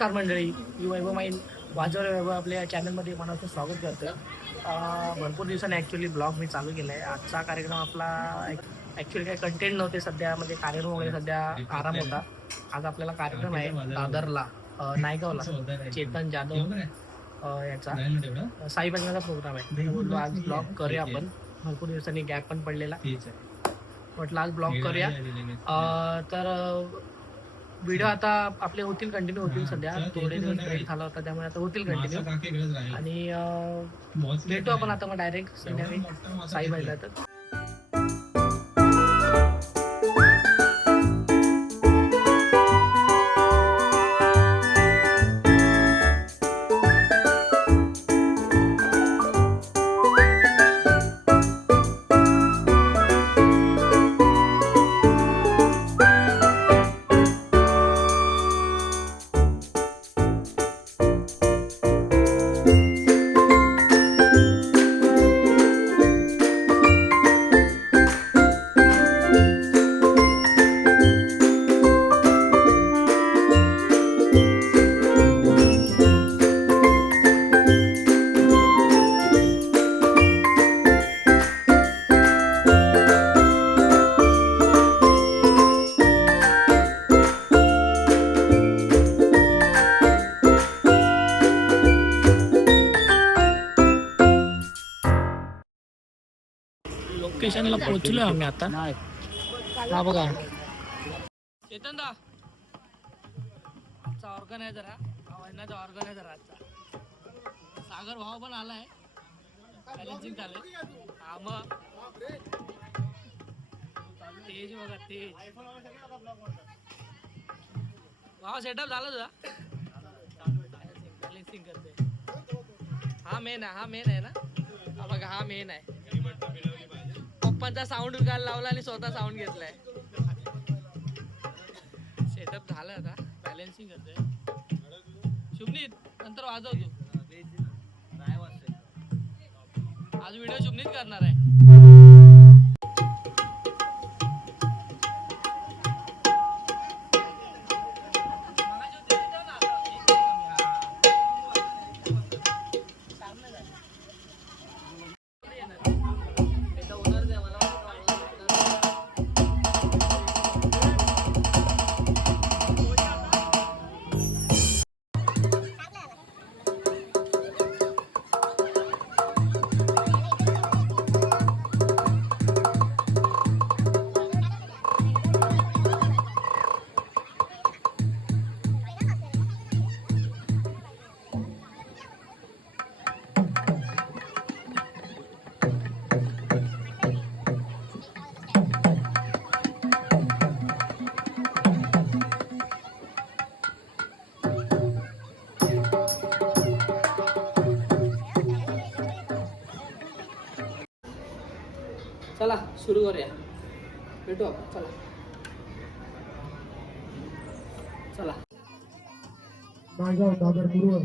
नमस्कार मंडळी, मी वैभव माईल वाजवरे वैभव आपल्या चॅनलमध्ये मनाचं स्वागत करतो. भरपूर दिवसांनी ॲक्च्युली ब्लॉग मी चालू केला आहे. आजचा कार्यक्रम आपला ॲक्च्युली काही कंटेंट नव्हते सध्या, म्हणजे कार्यक्रमामुळे सध्या आराम होता. आज आपल्याला कार्यक्रम आहे दादरला, नायगावला, चेतन जाधव याचा साईबाबांचा प्रोग्राम आहे. बोललो आज ब्लॉग करूया आपण, भरपूर दिवसांनी गॅप पण पडलेला, म्हटलं आज ब्लॉग करूया. तर व्हिडिओ आता आपले होतील, कंटिन्यू होतील. सध्या थोडे दिवस ब्रेक झाला होता, त्यामुळे आता होतील कंटिन्यू. आणि भेटू आपण आता मग डायरेक्ट संध्याकाळी साईबाईला. तर लोकेशनला पोहोचलोय आम्ही आता. हा बघा चेतन दा, आजचा ऑर्गनायझर हा ऑर्गनायझर आजचा सागर भाव पण आलाय, बॅलन्सिंग झालंय. हा मग तेज बघा, तेज भाव सेटअप झाला तुझा, बॅलन्सिंग करते. हा मेन आहे ना. हा बघा, हा मेन आहे. पप्पांचा साऊंड विकायला लावला आणि स्वतः साऊंड घेतलाय. सेटअप झालं, आता बॅलन्सिंग करतोय. शुभनीत नंतर वाजव तू. आज व्हिडिओ शुभनीत करणार आहे. चला सुरू करूया, भेटू आपण. चला चला. नायगाव दादर पूर्व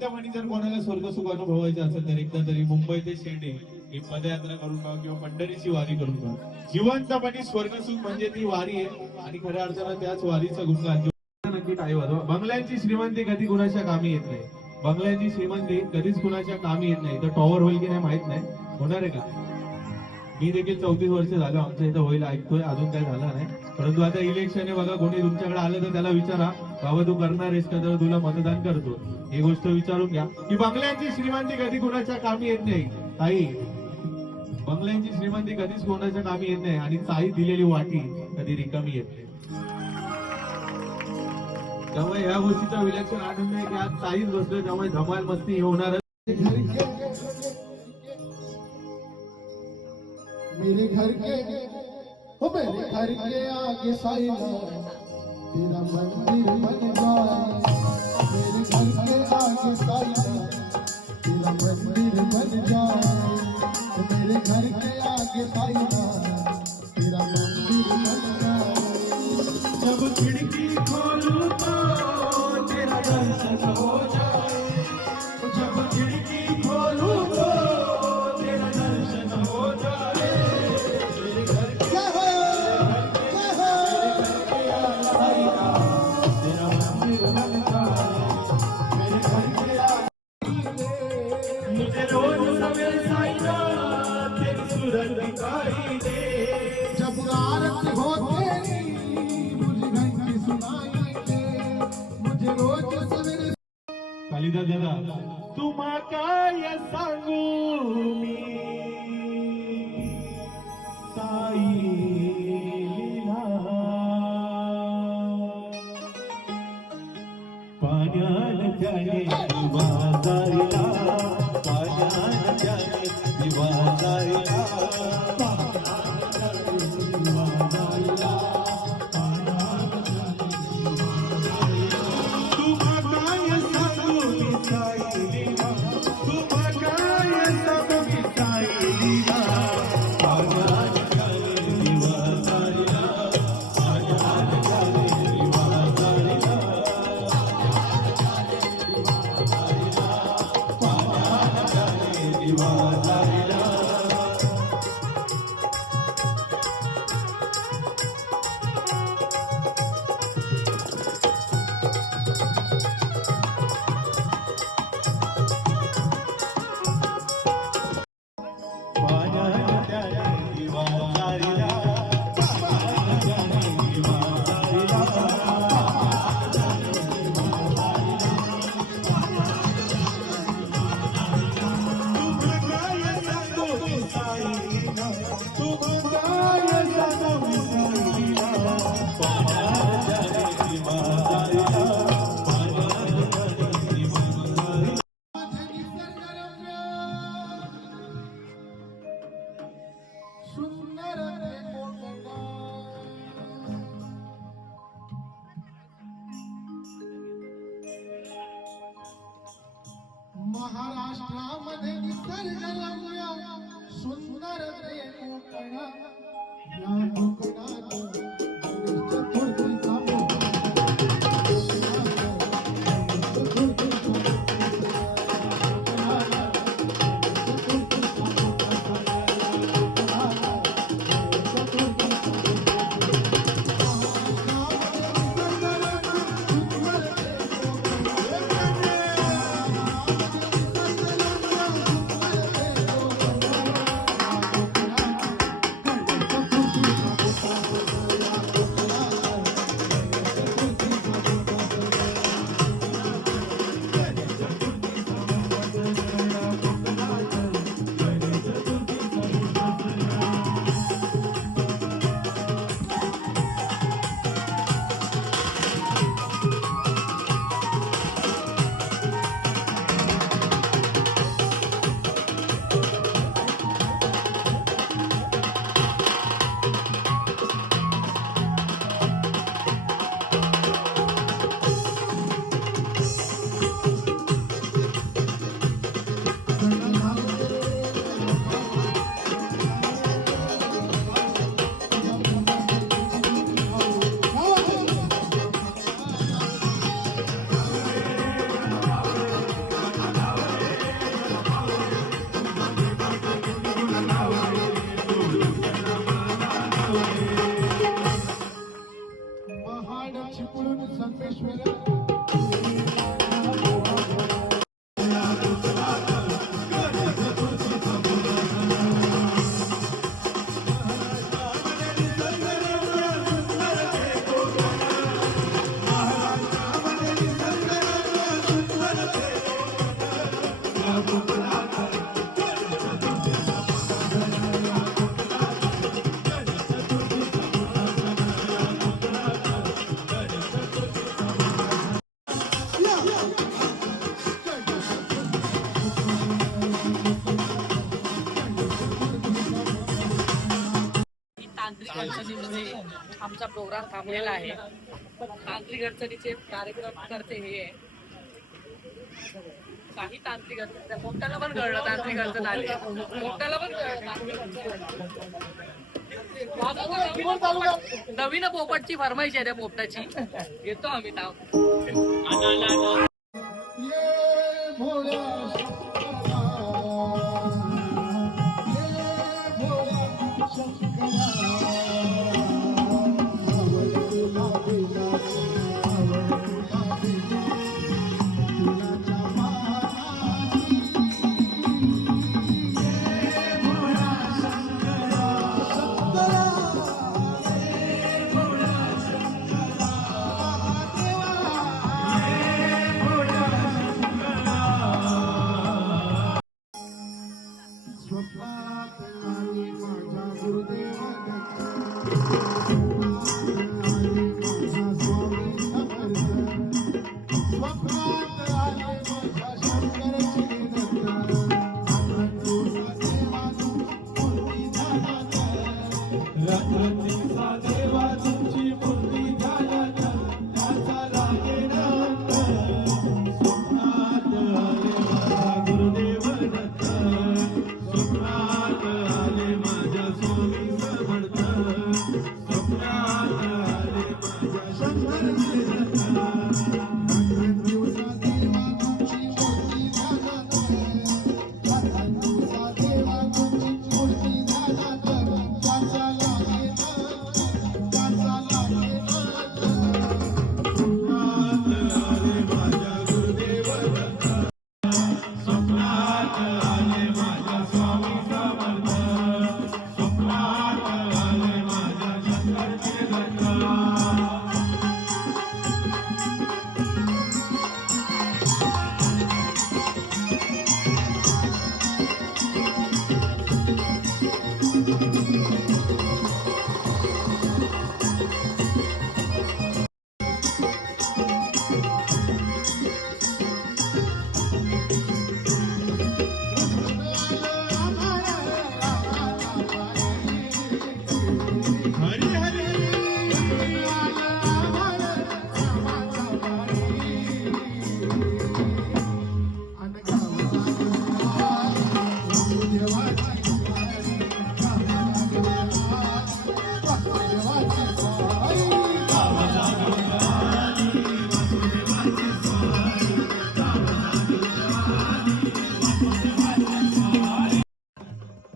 जिवंतपणी जर कोणाला स्वर्ग सुख अनुभवायचं असेल तर एकदा तरी मुंबई ते शेडे ही पदयात्रा करून बघा किंवा पंढरीची वारी करून बघा. जिवंतपणी स्वर्ग सुख म्हणजे ती वारी आहे आणि खऱ्या अर्थानं त्याच वारीचं गुणगान नक्की काय होतं. बंगल्यांची श्रीमंती कधी कुणाच्या कामी येत नाही. बंगल्यांची श्रीमंती कधीच कुणाच्या कामी येत नाही. तर टॉवर होईल की नाही माहित नाही, होणार आहे का? मी देखील 34 वर्ष झालो आमच्या इथं होईल ऐकतोय, अजून काय झालं नाही. परंतु आता इलेक्शन आहे बघा, कोणी तुमच्याकडे आलं तर त्याला विचारा बाबा तू करणार आहेस का, तर तुला मतदान करतो. ही गोष्ट विचारून घ्या की बंगल्यांची श्रीमंती कधी कुणाच्या कामी येत नाही. ताई, बंगल्यांची श्रीमंती कधीच कोणाच्या कामी येत नाही आणि ताई दिलेली वाटी कधी रिकामी येत नाही. त्यामुळे या गोष्टीचा विलक्षण आनंद आहे की आज ताईच बसलोय, त्यामुळे धमाल मस्ती हे होणार. मेरे घर के हो मेरे घर के आगे साइना तेरा मंदिर बन जाए। मेरे घर के आगे साइना तेरा मंदिर बन जाए। मेरे घर के आगे साइना तेरा मंदिर बन जाए। जब खिड़की खोलूं तो तेरा दर्शन हो जाए। जब खिड़की खोलूं तो तेरा दर्शन हो जाए। मुझे रोज सवेरे साईं तेरी सूरत दिखाई दे। जब आरती हो तेरी मुझे घंटी सुनाई दे। मुझे रोज सवेरे कालिदास दादा, तुम्हा काय सांगू मी साई लीला। पाण्यान त्याने दिवा जाळला, पाण्यान त्याने दिवा जाळला। महाराष्ट्रामध्ये निसर्गरम्य सुंदर ते कोकण। या कोकणात गणेश चतुर्थीचा अडचणीमुळे आमचा प्रोग्राम थांबलेला आहे. तांत्रिक अडचणीचे कार्यक्रम करते हे काही तांत्रिक अडचण मोठ्याला पण कळलं तांत्रिक अडचण आली मोठ्याला पण नवीन पोपटची फरमाईश आहे त्या पोपटाची घेतो आम्ही नाव. ये भोळ्या शंकरा, ये भोळ्या शंकरा, आवड तुला दिलाची, आवड तुला दिलाची, तुलाच्या मानाची. ये भोळ्या शंकरा, शंकरा, ये भोळ्या शंकरा, महादेवा, ये भोळ्या स्वप्नात आली माझ्या गुरुदेवाने, स्वप्नात आली माझ्या स्वामी समर्थ, स्वप्नात आले माझ्या शंकरची दत्त, रात्रीचा देवा तुमची मूर्ती ध्यानात, रात्रीचा देवा तुमची मूर्ती ध्यानात, त्याचा लागेल अंत. स्वप्नात आले माझा गुरुदेव दत्त, स्वप्नात आले माझ्या स्वामी समर्थ, स्वप्नात आले माझ्या शंकरचे दत्त, रात्रंदिवसा देवा तुमची मूर्ती ध्यानात, रात्रंदिवसा देवा तुमची मूर्ती ध्यानात, त्याचा लागेल अंत, त्याचा लागेल अंत. स्वप्नात आले माझ्या गुरुदेव दत्त, स्वप्नात आले माझ्या स्वामी समर्थ, स्वप्नात आले माझ्या शंकरचे दत्त. हरी हरी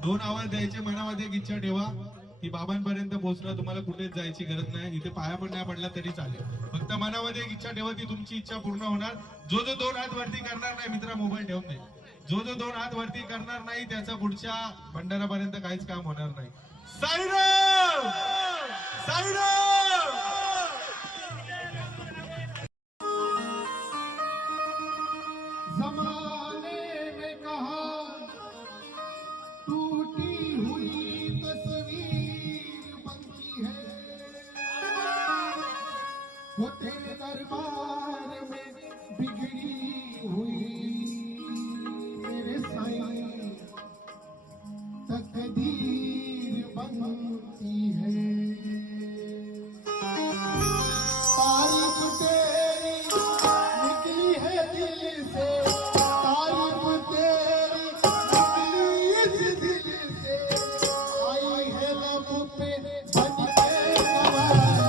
दोन आवाज द्यायचे, मनामध्ये एक इच्छा ठेवा की बाबांपर्यंत पोहोचणं, तुम्हाला कुठेच जायची गरज नाही, इथे पाया पण नाही पडला तरी चालेल, फक्त मनामध्ये एक इच्छा ठेवा ती तुमची इच्छा पूर्ण होणार. जो जो दोन हात वरती करणार नाही, मित्रा मोबाईल ठेवून दे, जो जो दोन हात वरती करणार नाही त्याचा पुढच्या भंडारापर्यंत काहीच काम होणार नाही. साईराम साईराम. ज़माने में कहा टूटी हुई तस्वीर बनती है, वो तेरे दरबार में बिगड़ी हुई मेरे साईं तकदीर बनती है. तारीफ तेरी निकली है दिल से, तारीफ तेरी निकली इस दिल से, आई है लब पे बन के गवाही.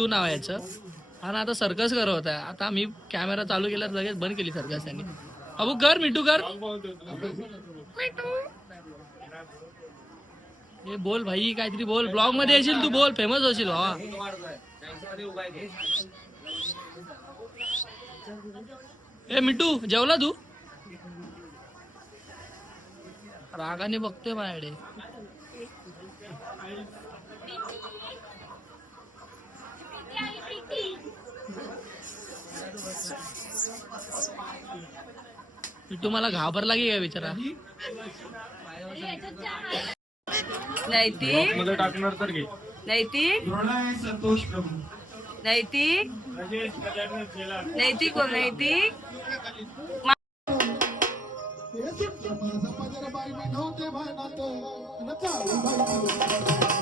मिट्टू नाव आहे याचं. आणि आता सर्कस करत होता. आता मी कॅमेरा चालू केला लगेच बंद केली सर्कस त्यांनी. अबू कर मिट्टू कर. हे बोल भाई काहीतरी बोल. ब्लॉग मध्ये येशील तू, बोल फेमस होशील भावा. ए मिट्टू जेवला तू? रागाने बघतोय माझ्याकडे. मिट्टू मला घाबरला की काय विचारा. नैतिक टाकणार तर घे. नैतिक संतोष प्रभू. नैतिक नैतिक कोण नैतिक माझा पदर बाई मी नव्हते भानात न चालू बाई.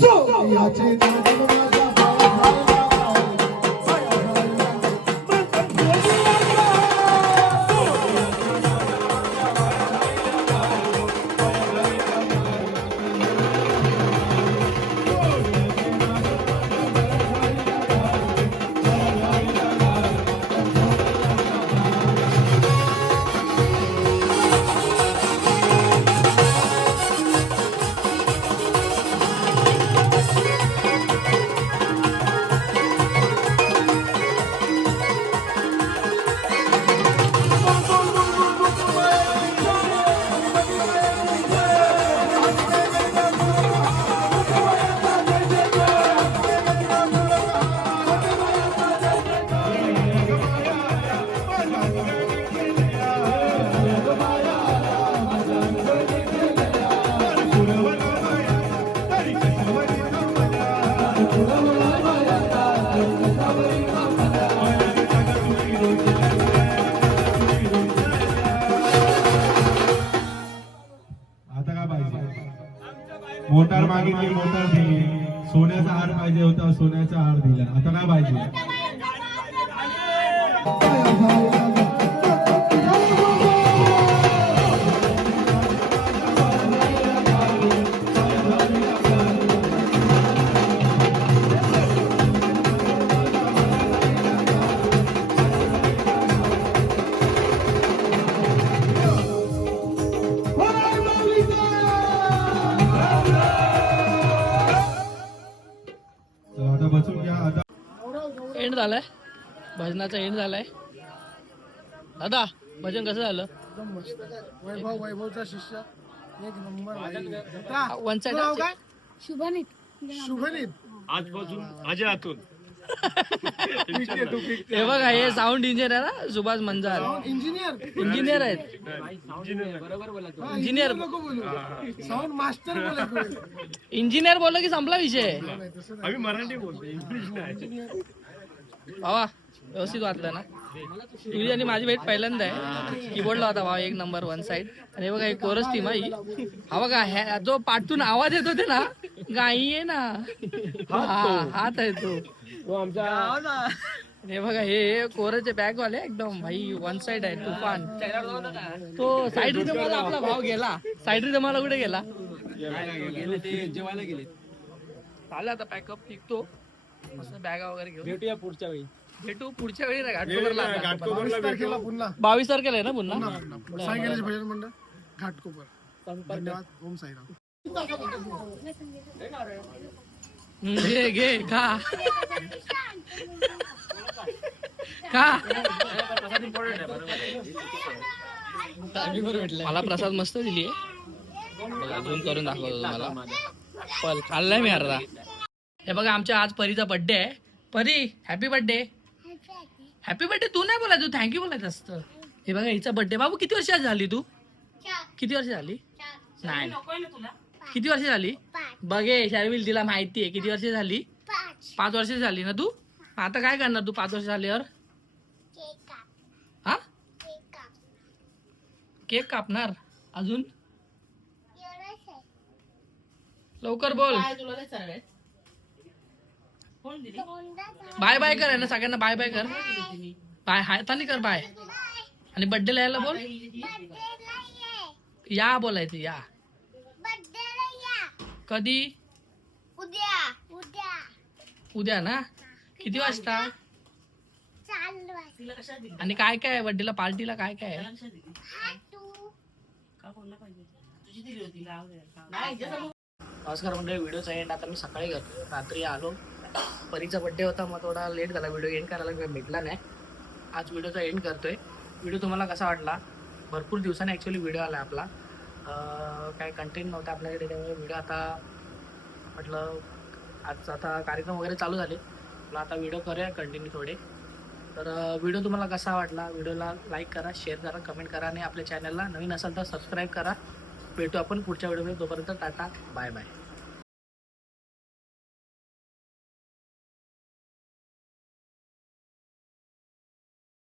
सोन्याचे दागिने माझ्या आता काय पाहिजे? मोटार मागितली, मोटार दिली. सोन्याचा हार पाहिजे होता, सोन्याचा हार दिला. आता काय पाहिजे? तर आता बसून घ्या. आता एंड झालाय भजनाचा, एंड झालाय. दादा भजन कसं झालं? वैभवचा शिष्य एक नंबर वन साइड काय? शुभनीत शुभनीत आजपासून अजयातून हे बघा, हे साऊंड इंजिनियर आहे ना, सुभाष मंजार. इंजिनियर आहेत. इंजिनियर नको बोलू, साऊंड मास्टर बोलायचं. इंजिनियर बोललं की संपला विषय. आम्ही मराठी बोलतो, इंग्लिश नाही. बाबा व्यवस्थित वाचलं ना? तुझी आणि माझी भेट पहिल्यांदा आहे. कीबोर्डला होता भावा एक नंबर वन साइड. आणि हे बघा एक कोरस टीम आहे. हा बघा, जो पाठून आवाज येतो ते ना, गाई आहे ना, हात आहे तो. हे बघा, हे कोरचे बॅग वाले एकदम भाई वन साइड आहे. तुफान तो साइड रिदमाला आपला भाव गेला. साइड रिदमाला कुठे गेला? जेवायला गेले. चालेल आता पॅकअप निघतो. मस्त बॅगा वगैरे घेऊन भेटूया पुढच्या वेळी. भेटू पुढच्या वेळी ना. घाटकोपरला तारखेला पुन्हा 22 तारखेला आहे ना पुन्हा. सायंकाळचे भजन मंडळ घाटकोपर. धन्यवाद. ओम साईराम. घे घे खा खा. मला प्रसाद मस्त दिली आहे. अजून करून दाखवतो तुम्हाला. पण खाल्लाय मी अर्धा. हे बघा, आमच्या आज परीचा बर्थडे आहे. परी हॅपी बर्थडे. हॅपी बर्थडे तू नाही बोलायचं, तू थँक्यू बोलायचं असतं. हे बघा, हिचा बर्थडे. बाबू किती वर्षाची झाली तू? किती वर्ष झाली? नाही, किती वर्ष झाली? बघे शर्विल, तिला माहिती आहे किती वर्ष झाली. 5 वर्ष झाली ना तू. आता काय करणार तू 5 वर्ष झाल्यावर? हा, केक कापणार. अजून लवकर बोल. बाय बाय कर ना सगळ्यांना. बाय बाय कर. बाय हाताने कर बाय. आणि बर्थडे यायला बोल. या बोलायचं या. कधी? उद्या ना. किती वाजता? आणि काय काय बर्थडेला पार्टीला काय काय आहे? नमस्कार मंडळी, व्हिडिओचा एंड आता मी सकाळी करतो. रात्री आलो, परीचा बर्थडे होता, मग थोडा लेट झाला. व्हिडिओ एंड करायला काही भेटला नाही. आज व्हिडिओचा एंड करतोय. व्हिडिओ तुम्हाला कसा वाटला? भरपूर दिवसांनी ॲक्च्युली व्हिडिओ आला आपला. काय कंटेंट नव्हता आपल्याकडे, त्यामुळे व्हिडिओ आता म्हटलं आज आता कार्यक्रम वगैरे चालू झाले, मला आता व्हिडिओ करूया कंटिन्यू थोडे. तर व्हिडिओ तुम्हाला कसा वाटला? व्हिडिओला लाईक करा, शेअर करा, कमेंट करा आणि आपल्या चॅनलला नवीन असाल तर सबस्क्राईब करा. भेटू आपण पुढच्या व्हिडिओमध्ये. तोपर्यंत टाटा, बाय बाय.